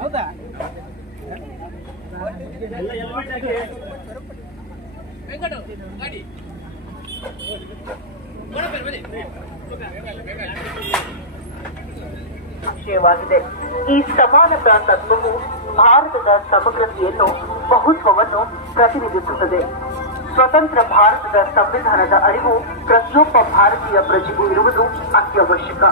ಹೌದಾ ಎಲ್ಲ ಎಲ್ಲ ಗಾಡಿ ವಿಷಯವಾಗಿದೆ. ಈ ಸಮಾನ ತತ್ವವು ಭಾರತದ ಸಮಗ್ರತೆಯನ್ನು ಬಹುತ್ವವನ್ನು ಪ್ರತಿನಿಧಿಸುತ್ತದೆ. ಸ್ವತಂತ್ರ ಭಾರತದ ಸಂವಿಧಾನದ ಅರಿವು ಪ್ರತಿಯೊಬ್ಬ ಭಾರತೀಯ ಪ್ರಜೆಗೂ ಇರುವುದು ಅತ್ಯವಶ್ಯಕ.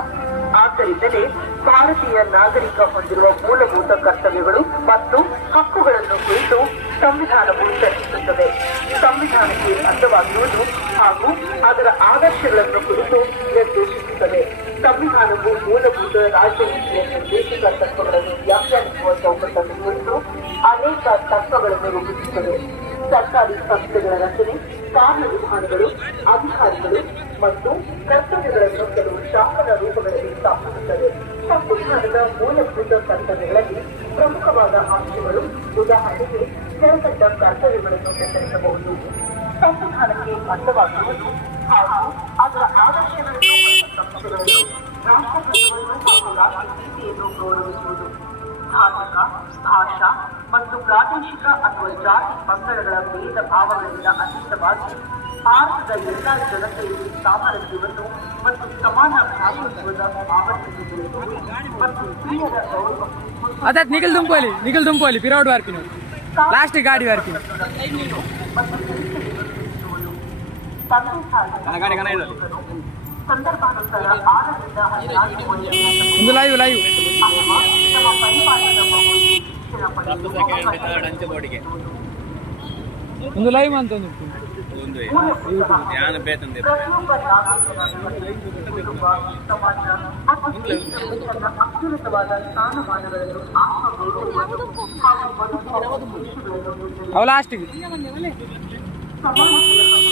ಆದ್ದರಿಂದಲೇ ಭಾರತೀಯ ನಾಗರಿಕ ಹೊಂದಿರುವ ಮೂಲಭೂತ ಕರ್ತವ್ಯಗಳು ಮತ್ತು ಹಕ್ಕುಗಳನ್ನು ಕುರಿತು ಸಂವಿಧಾನವು ಚರ್ಚಿಸುತ್ತದೆ. ಸಂವಿಧಾನಕ್ಕೆ ಬದ್ಧವಾಗಿರುವುದು ಹಾಗೂ ಅದರ ಆದರ್ಶಗಳನ್ನು ಕುರಿತು ನಿರ್ದೇಶಿಸುತ್ತದೆ. ಸಂವಿಧಾನವು ಮೂಲಭೂತ ರಾಜನೀತಿಯ ನಿರ್ದೇಶಕ ತತ್ವಗಳನ್ನು ವ್ಯಾಖ್ಯಾನಿಸುವ ಚೌಕಟ್ಟನ್ನು ಕುರಿತು ಅನೇಕ ತತ್ವಗಳನ್ನು ರೂಪಿಸುತ್ತದೆ. ಸರ್ಕಾರಿ ಸಂಸ್ಥೆಗಳ ರಚನೆ ಕಾರ್ಯವಿಧಾನಗಳು ಅಧಿಕಾರಿಗಳು ಮತ್ತು ಕರ್ತವ್ಯಗಳನ್ನು ಕೆಲವು ಶಾಸನ ರೂಪಗಳಲ್ಲಿ ಸ್ಥಾಪಿಸುತ್ತದೆ. ಸಂವಿಧಾನದ ಮೂಲಭೂತ ಕರ್ತವ್ಯಗಳಲ್ಲಿ ಪ್ರಮುಖವಾದ ಅಂಶಗಳು ಉದಾಹರಣೆಗೆ ಕೆಳಕಂಡ ಕರ್ತವ್ಯಗಳನ್ನು ಹೆಸರಿಸಬಹುದು ಸಂವಿಧಾನಕ್ಕೆ ಬದ್ಧವಾಗಿರುವುದು ಹಾಗೂ ಅದರ ಆದರ್ಶಗಳನ್ನು ನೀತಿಯನ್ನು ಗೌರವಿಸುವುದು ಧಾರ್ಮಿಕ ಭಾಷಾ ಮತ್ತು ಪ್ರಾದೇಶಿಕ ಅಥವಾ ಜಾತಿ ಪಂಗಡಗಳ ಭೇದ ಭಾವಗಳಿಂದ ಅತೀತವಾಗಿ ಭಾರತದ ಎಲ್ಲಾ ಜನತೆಯಲ್ಲಿ ಸಾಮರಸ್ಯವನ್ನು ಮತ್ತು ಸಮಾನ ಭಾವನೆಯನ್ನು ಬೆಳೆಸುವುದು ಮತ್ತು ಗೌರವ ದುಂಪೋಲಿ ನಿಖಿಲ್ ದುಂಪೋಲಿ ಪಿರೌಡ್ ಲಾಸ್ಟ್ ಗಾಡಿ ವಾರ್ಪಿನ ಒಂದು ಲೈವ್ ಲೈವ್ ಅಥವಾ ತಮ್ಮ ಪರಿಪಾಲನದ ಮಗುವಿಗೆ ಶಿಕ್ಷಣ ಪಡೆಯುವ ಬೋಡಿಗೆ ಒಂದು ಲೈವ್ ಅಂತ ಒಂದು ಒಂದು ಧ್ಯಾನ ಬೇತಂದೆ ಪ್ರತಿಯೊಬ್ಬ ನಾಗರಿಕನ ಕುಟುಂಬ ಸಮಾಜ ಮತ್ತು ದೇಶದಲ್ಲಿ ತನ್ನ ಅತ್ಯುನ್ನತವಾದ ಸ್ಥಾನಮಾನಗಳನ್ನು ಆತ್ಮಗೌರವವನ್ನು ಹಾಗೂ ಬದುಕುವ ಉದ್ದೇಶಗಳನ್ನು ನಿರ್ಧರಿಸುವ ಅವು ಲಾಸ್ಟಿಗೆ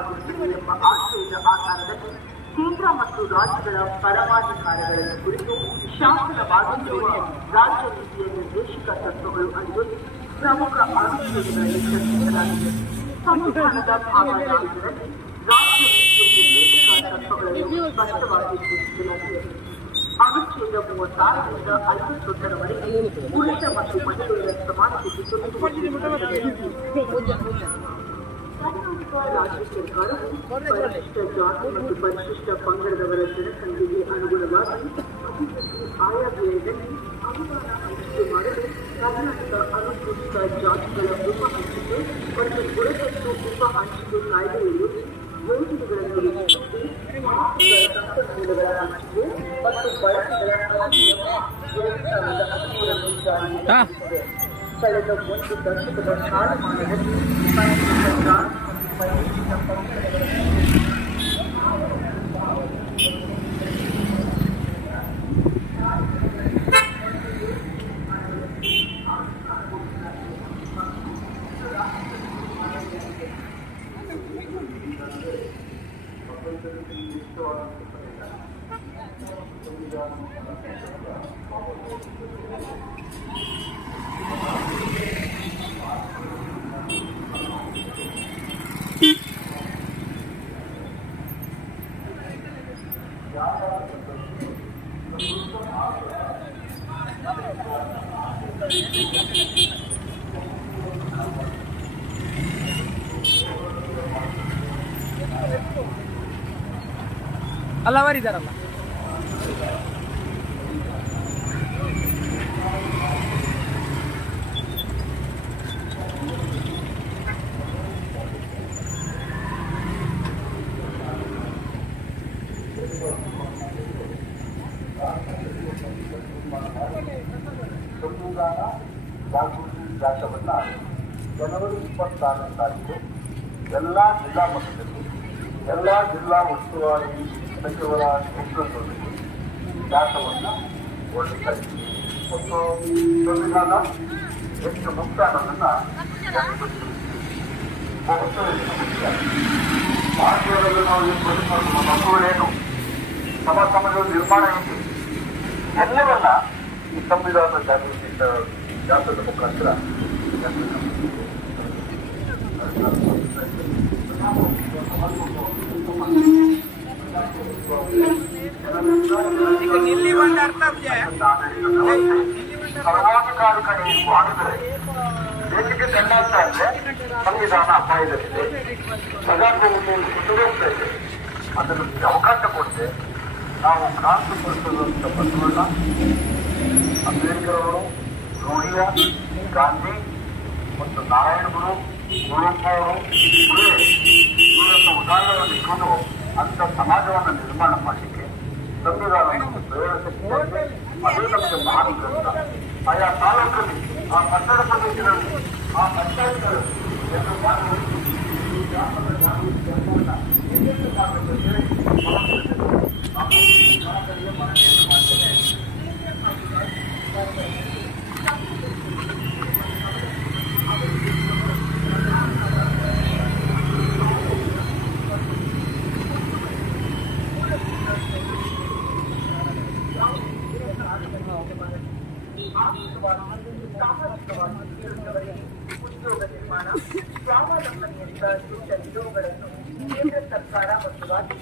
ಎಂಬ ಆಶಯದ ಆಧಾರದಲ್ಲಿ ಕೇಂದ್ರ ಮತ್ತು ರಾಜ್ಯಗಳ ಪರಮಾಧಿಕಾರಗಳನ್ನು ಕುರಿತು ಶಾಸನವಾಗಿರುವ ರಾಜ್ಯ ನೀತಿಯ ನಿರ್ದೇಶಕ ತತ್ವಗಳು ಅಡಿಯಲ್ಲಿ ಪ್ರಮುಖ ಅನುಚ್ಛೇದಗಳಲ್ಲಿ ಚರ್ಚಿಸಲಾಗಿದೆ ಸಂವಿಧಾನದ ಭಾಗವಾಗಿದ್ದರೆ ರಾಜ್ಯ ನೀತಿಯ ನಿರ್ದೇಶಕ ತತ್ವಗಳನ್ನು ಸ್ಪಷ್ಟವಾಗಿ ಸೂಚಿಸಲಾಗಿದೆ ಅನುಚ್ಛೇದ ಮೂವತ್ತಾರರಿಂದ ಐವತ್ತೊಂದರವರೆಗೆ ಪುರುಷ ಮತ್ತು ಮಹಿಳೆಯರ ಸಮಾನತೆಗೆ ಕರ್ನಾಟಕ ರಾಜ್ಯ ಸರ್ಕಾರವು ಪರಿಶಿಷ್ಟ ಜಾತಿ ಮತ್ತು ಪರಿಶಿಷ್ಟ ಪಂಗಡದವರ ಜನಸಂಖ್ಯೆಗೆ ಅನುಗುಣವಾಗಿ ಅಭಿವೃದ್ಧಿ ಆಯವ್ಯಯದಲ್ಲಿ ಅನುದಾನ ಹಂಚಿಕೆ ಮಾಡಲು ಕರ್ನಾಟಕ ಅನುಸೂಚಿತ ಜಾತಿಗಳ ಉಪ ಹಂಚಿಕೆ ಮತ್ತು ಬುಡಕಟ್ಟು ಉಪ ಹಂಚಿಕೆ ಕಾಯ್ದೆಯಲ್ಲಿ ಯೋಜನೆಗಳನ್ನು ರೂಪಿಸಿ ಭಾರತದ ಸಂಪನ್ಮೂಲಗಳ ಹಂಚಿಕೆ ಮತ್ತು ಬಳಕೆಗಳ ಕಾಯ್ದೆಯನ್ನು ಎರಡು ಸಾವಿರದ ಹದಿಮೂರರಲ್ಲಿ ಜಾರಿಗೆ ಹಾ ಕಳೆದ ಒಂದು ದಶಕದ ಕಾಲಮಾನದಲ್ಲಿ ಪರಿಶಿಷ್ಟ phải chín trăm tám mươi ಹಲವಾರಿದ್ದಾರಲ್ಲ ಜಾಗೃತಿ ಜಾಥವನ್ನು ಜನವರಿ ಇಪ್ಪತ್ತಾರನೇ ತಾರೀಕು ಎಲ್ಲ ಜಿಲ್ಲಾ ಮಟ್ಟದಲ್ಲಿ ಎಲ್ಲ ಜಿಲ್ಲಾ ಉಸ್ತುವಾರಿ ಸಚಿವರ ನೇತೃತ್ವದಲ್ಲಿ ಜಾಥವನ್ನ ಹೊರಡಿಸ್ತಾ ಇದ್ದೀವಿ ಮತ್ತು ಸಂವಿಧಾನ ಎಷ್ಟು ಮುಕ್ತ ಅನ್ನೋದನ್ನ. ಭಾರತೀಯರಲ್ಲಿ ನಾವು ಏನು ನಮ್ಮ ಹಕ್ಕುಗಳೇನು ನಮ್ಮ ಸಮಾಜದ ನಿರ್ಮಾಣ ಹೇಗೆ ಎಲ್ಲವನ್ನ ಈ ಸಂವಿಧಾನದ ಜಾಗೃತಿ ಜಾತದ ಮುಖಾಂತರ ಅಪಾಯದಲ್ಲಿದೆ ಪ್ರಜಾಪ್ರಭುತ್ವವನ್ನು ಅದರ ಇದೆ ಅದನ್ನು ಅವಕಾಶ ಕೊಡದೆ ನಾವು ಕ್ರಾಂತಿಗೊಳಿಸುವಂತ ಬಸವಣ್ಣ ಅಂಬೇಡ್ಕರ್ ರೋಹಿಯ ಗಾಂಧಿ ಮತ್ತು ನಾರಾಯಣ ಗುರು ಗುರುಪ್ಪ ಅವರು ಇವರನ್ನು ಉದಾಹರಣೆ ಇಟ್ಕೊಂಡು ಅಂಥ ಸಮಾಜವನ್ನು ನಿರ್ಮಾಣ ಮಾಡಲಿಕ್ಕೆ ಸಂವಿಧಾನವನ್ನು ಇದೆ. ಅದೇ ನಮಗೆ ಮಹಾನ್ ಗ್ರಂಥ ಆಯಾ ತಾಲೂಕಲ್ಲಿ ಆ ಕನ್ನಡ ಪ್ರದೇಶಗಳಲ್ಲಿ ಆ ಪಂಚಾಯತ್ಗಳಲ್ಲಿ ಎರಡು ಮಾತು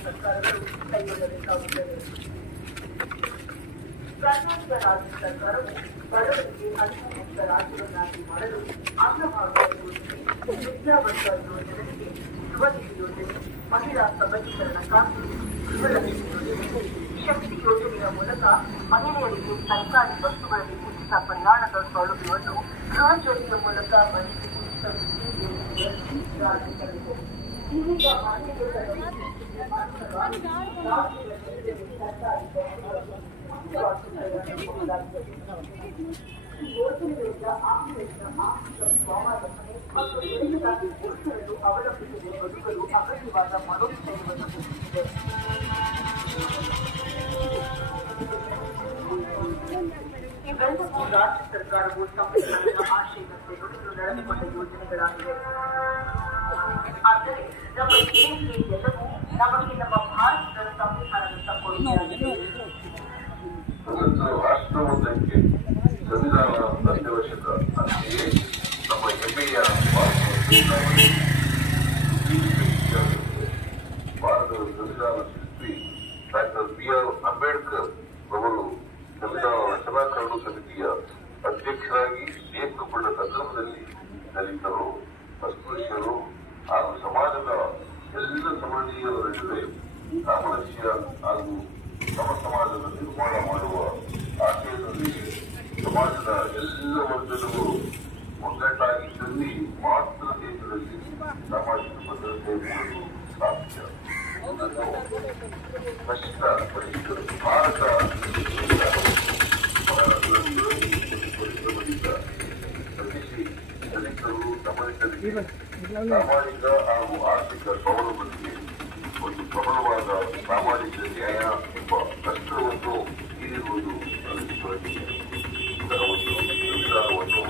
ಸರ್ಕಾರಗಳು ಕೈಗೊಳ್ಳಬೇಕಾಗುತ್ತದೆ ಕರ್ನಾಟಕ ರಾಜ್ಯ ಸರ್ಕಾರವು ಬಡವರಿಗೆ ಅನುಮುಕ್ತ ರಾಜ್ಯವನ್ನಾಗಿ ಮಾಡಲು ಅನ್ನಭಾಗ್ಯ ಯೋಜನೆ ಯೋಜನೆಗೆ ಯುವತಿ ಯೋಜನೆ ಮಹಿಳಾ ಯೋಜನೆ ಶಕ್ತಿ ಯೋಜನೆಯ ಮೂಲಕ ಮಹಿಳೆಯರಿಗೆ ಸರ್ಕಾರಿ ಬಸ್ಸುಗಳಲ್ಲಿ ಉಚಿತ ಪ್ರಯಾಣದ ಸೌಲಭ್ಯವನ್ನು ಗೃಹ ಜೋಡಿಯ ಮೂಲಕ ಮನೆಗೆ ತಲುಪಿಸಿ ಯೋಜನೆಯನ್ನು ರಾಜ್ಯ ತಂದಿದೆ. ಇದೀಗ ಮಾನ್ಯತೆ ರಾಜ್ಯ ಸರ್ಕಾರವು ಸಂವಿಧಾನದ ಆಶಯದಂತೆ ನುಡಿದು ನಡೆಸಿಕೊಂಡ ಯೋಜನೆಗಳಾಗಿವೆ ಆದರೆ ನಮ್ಮ ದೇಶಕ್ಕೆ ಎಲ್ಲವೂ ನಮಗೆ ನಮ್ಮ keep on keep ಸ್ಪಷ್ಟಪಡಿಸಿದರು ಭಾರತ ರಚಿಸಿ ದಲಿತರು ದಮನಿತರಿಗೆ ಸಾಮಾಜಿಕ ಹಾಗೂ ಆರ್ಥಿಕ ಸ್ವಾವಲಂಬನೆಗೆ ಒಂದು ಪ್ರಬಲವಾದ ಸಾಮಾಜಿಕ ನ್ಯಾಯ ಎಂಬ ಕಷ್ಟವನ್ನು ನೀಡಿರುವುದು ಅನಿಸಿಕೊಳ್ಳುತ್ತದೆ ಇದರ ಒಂದು ಸಂವಿಧಾನವನ್ನು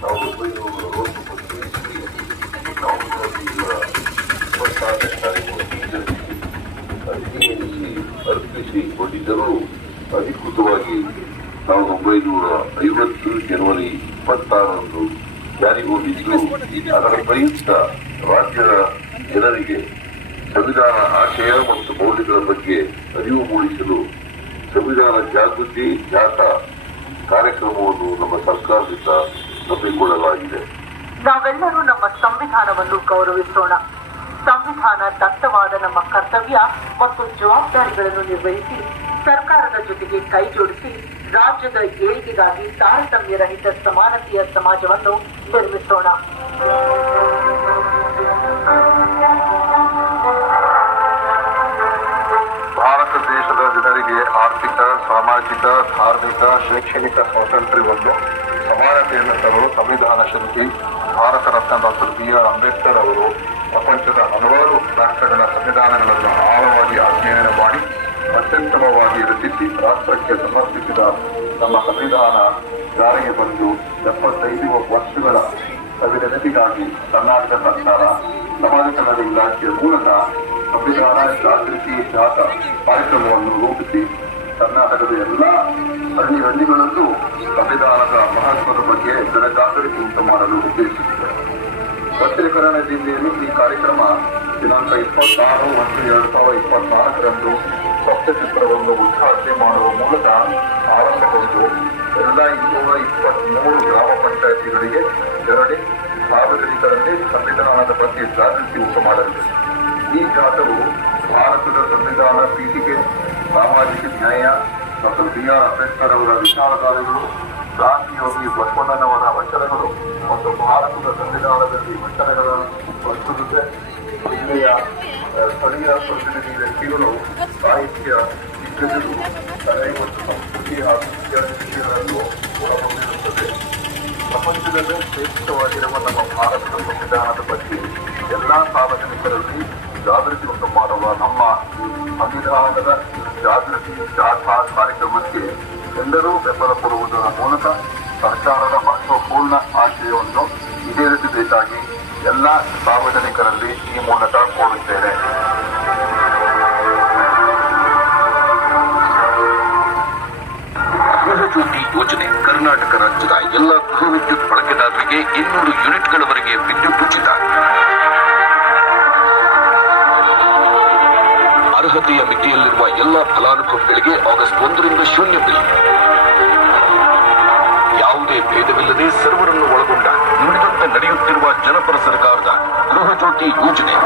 ಸಾವಿರದ ಒಂಬೈನೂರ ಅರವತ್ತೊಂಬತ್ತು ಇಸ್ವಿ ನವೆಂಬರ್ ತಿಂಗಳ ಇಪ್ಪತ್ತಾರನೇ ತಾರೀಕು ಅಧಿನಿಯಿಸಿ ಅರ್ಪಿಸಿಕೊಂಡಿದ್ದರೂ ಅಧಿಕೃತವಾಗಿ ಸಾವಿರದ ಒಂಬೈನೂರ ಐವತ್ತು ಜನವರಿ ಇಪ್ಪತ್ತಾರರಂದು ಜಾರಿಗೊಂಡಿದ್ದು ಅದರ ಪ್ರಯುಕ್ತ ರಾಜ್ಯದ ಜನರಿಗೆ ಸಂವಿಧಾನ ಆಶಯ ಮತ್ತು ಮೌಲ್ಯಗಳ ಬಗ್ಗೆ ಅರಿವು ಮೂಡಿಸಲು ಸಂವಿಧಾನ ಜಾಗೃತಿ ಜಾಥಾ ಕಾರ್ಯಕ್ರಮವನ್ನು ನಮ್ಮ ಸರ್ಕಾರದಿಂದ ಹಮ್ಮಿಕೊಳ್ಳಲಾಗಿದೆ ನಾವೆಲ್ಲರೂ ನಮ್ಮ ಸಂವಿಧಾನವನ್ನು ಗೌರವಿಸೋಣ. ಸಂವಿಧಾನ ದತ್ತವಾದ ನಮ್ಮ ಕರ್ತವ್ಯ ಮತ್ತು ಜವಾಬ್ದಾರಿಗಳನ್ನು ನಿರ್ವಹಿಸಿ ಸರ್ಕಾರದ ಜೊತೆಗೆ ಕೈ ಜೋಡಿಸಿ ರಾಜ್ಯದ ಏಳಿಗೆಗಾಗಿ ತಾರತಮ್ಯ ರಹಿತ ಸಮಾನತೆಯ ಸಮಾಜವನ್ನು ನಿರ್ಮಿಸೋಣ. ಭಾರತ ದೇಶದ ಜನರಿಗೆ ಆರ್ಥಿಕ, ಸಾಮಾಜಿಕ, ಧಾರ್ಮಿಕ, ಶೈಕ್ಷಣಿಕ ಸ್ವಾತಂತ್ರ್ಯವನ್ನು, ಸಮಾನತೆಯನ್ನು ತರಲು ಸಂವಿಧಾನ ಶಿಲ್ಪಿ Bharat Ratna doctor B R Ambedkar ಅವರು ಪ್ರಪಂಚದ ಹಲವಾರು ರಾಷ್ಟ್ರಗಳ ಸಂವಿಧಾನಗಳನ್ನು ಆಳವಾಗಿ ಅಧ್ಯಯನ ಮಾಡಿ ಅತ್ಯುತ್ತಮವಾಗಿ ರಚಿಸಿ ರಾಷ್ಟ್ರಕ್ಕೆ ಸಮರ್ಪಿಸಿದ ನಮ್ಮ ಸಂವಿಧಾನ ಜಾರಿಗೆ ಬಂದು ಎಪ್ಪತ್ತೈದು ವರ್ಷಗಳ ಸವಿನೆನಪಿಗಾಗಿ ಕರ್ನಾಟಕ ಸರ್ಕಾರ, ಸಮಾಜ ಕಲ್ಯಾಣ ಇಲಾಖೆಯ ಮೂಲಕ ಸಂವಿಧಾನ ಜಾಗೃತಿ ಜಾತ ಕಾರ್ಯಕ್ರಮವನ್ನು ರೂಪಿಸಿ ಕರ್ನಾಟಕದ ಎಲ್ಲ ಹಳ್ಳಿ ಹಳ್ಳಿಗಳಲ್ಲೂ ಸಂವಿಧಾನದ ಮಹತ್ವದ ಬಗ್ಗೆ ಜನಜಾಗೃತಿ ಉಂಟು ಮಾಡಲು ಉದ್ದೇಶಿಸಿದೆ. ಪತ್ರಿಕರಣ ಜಿಲ್ಲೆಯಲ್ಲಿ ಈ ಕಾರ್ಯಕ್ರಮ ದಿನಾಂಕ ಇಪ್ಪತ್ತಾರು ಮತ್ತು ಎರಡು ಸಾವಿರದ ಇಪ್ಪತ್ನಾಲ್ಕರಂದು ಚಿತ್ರವನ್ನು ಉದ್ಘಾಟನೆ ಮಾಡುವ ಮೂಲಕ ಆರಂಭಗೊಂಡು ಎಲ್ಲ ಇನ್ನೂರ ಇಪ್ಪತ್ಮೂರು ಗ್ರಾಮ ಪಂಚಾಯಿತಿಗಳಿಗೆ ತೆರಳಿ ಸಾರ್ವಜನಿಕರಲ್ಲಿ ಸಂವಿಧಾನದ ಬಗ್ಗೆ ಜಾಗೃತಿ ಉಂಟು ಮಾಡಲಿದೆ. ಈ ಜಾಥವು ಭಾರತದ ಸಂವಿಧಾನ ಪೀಠಿಕೆ ಸಾಮಾಜಿಕ ನ್ಯಾಯ ಡಾಕ್ಟರ್ ಬಿ ಆರ್ ಅಂಬೇಡ್ಕರ್ ಅವರ ವಿಚಾರಧಾರೆಗಳು ಕ್ರಾಂತಿಯೋಗಿ ಬಸವಣ್ಣನವರ ವಚನಗಳು ಮತ್ತು ಭಾರತದ ಸಂವಿಧಾನದಲ್ಲಿ ವಚನಗಳನ್ನು ಪ್ರಸ್ತುತತೆ, ಜಿಲ್ಲೆಯ ಸ್ಥಳೀಯ ಪ್ರತಿನಿಧಿ ವ್ಯಕ್ತಿಗಳು ಸಾಹಿತ್ಯ ದಿಗ್ಗಜರು ಕಲೆ ಮತ್ತು ಸಂಸ್ಕೃತಿ ಹಾಗೂ ವಿದ್ಯಾರ್ಥಿಗಳನ್ನು ಒಳಗೊಂಡಿರುತ್ತದೆ. ಪ್ರಪಂಚದಲ್ಲೇ ಶ್ರೇಷ್ಠವಾಗಿರುವ ನಮ್ಮ ಭಾರತದ ಸಂವಿಧಾನದ ಬಗ್ಗೆ ಎಲ್ಲ ಸಾರ್ವಜನಿಕರಲ್ಲಿ ಜಾಗೃತಿ ಉಂಟು ಮಾಡುವ ನಮ್ಮ ಸಂವಿಧಾನದ ಜಾಗೃತಿ ಜಾಥಾ ಕಾರ್ಯಕ್ರಮಕ್ಕೆ ಎಲ್ಲರೂ ಬೆಂಬಲ ಕೊಡುವುದರ ಮೂಲಕ ಸರ್ಕಾರದ ಮಹತ್ವಪೂರ್ಣ ಆಶಯವನ್ನು ಈಡೇರಿಸಬೇಕಾಗಿ ಎಲ್ಲ ಸಾರ್ವಜನಿಕರಲ್ಲಿ ಈ ಮೂಲಕ ಕೋರುತ್ತೇನೆ. ಗೃಹಜ್ಯೋತಿ ಯೋಜನೆ ಕರ್ನಾಟಕ ರಾಜ್ಯದ ಎಲ್ಲ ಗೃಹ ವಿದ್ಯುತ್ ಬಳಕೆದಾರರಿಗೆ ಇನ್ನೂರು ಯೂನಿಟ್ಗಳವರೆಗೆ ವಿದ್ಯುತ್ ಎಲ್ಲ ಫಲಾನುಭವಿಗಳಿಗೆ ಆಗಸ್ಟ್ ಒಂದರಿಂದ ಶೂನ್ಯ ಬಿಲ್. ಯಾವುದೇ ಭೇದವಿಲ್ಲದೆ ಸರ್ವರನ್ನು ಒಳಗೊಂಡ ನುಡಿದಂತೆ ನಡೆಯುತ್ತಿರುವ ಜನಪರ ಸರ್ಕಾರದ ಗೃಹ ಜ್ಯೋತಿ ಯೋಜನೆ.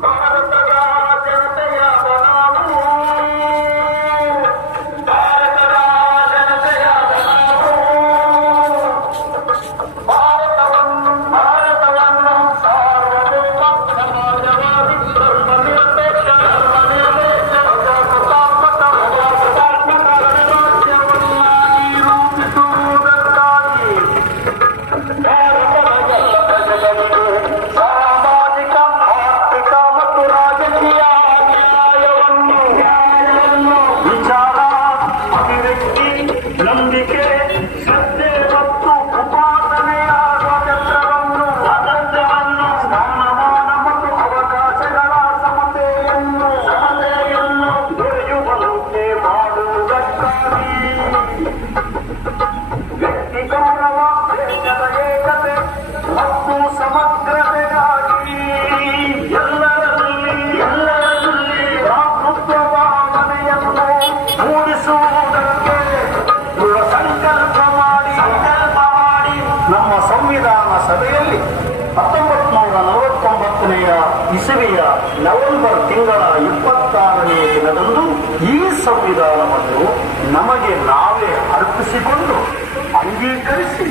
Para ಸಂವಿಧಾನವನ್ನು